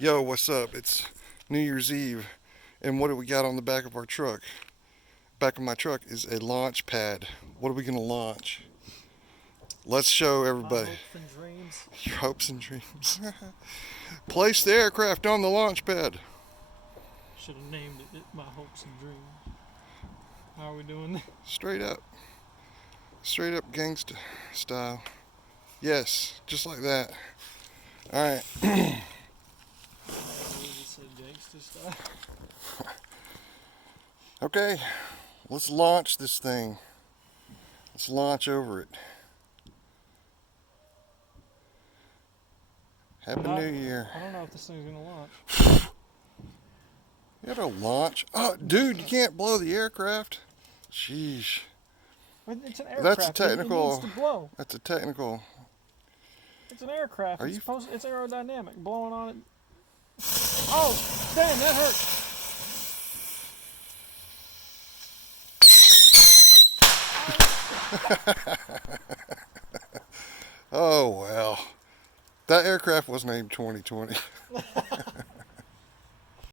Yo, what's up? It's New Year's Eve, and what do we got on the back of our truck? Back of my truck is a launch pad. What are we gonna launch? Let's show My everybody hopes and dreams. your hopes and dreams. Place the aircraft on the launch pad. Should have named it My Hopes and Dreams. How are we doing this? Straight up gangsta style. Yes, just like that. All right, We just said gangster style. okay. Let's launch this thing. Let's launch over it. Happy New Year. I don't know if this thing's gonna launch. You gotta launch. Oh, dude, you can't blow the aircraft. Sheesh. But it's an aircraft. That's a It technical. needs to blow. That's a technical. It's an aircraft. Are It's you- supposed. It's aerodynamic. Blowing on it. Oh, damn! That hurt. Oh well. That aircraft was named 2020.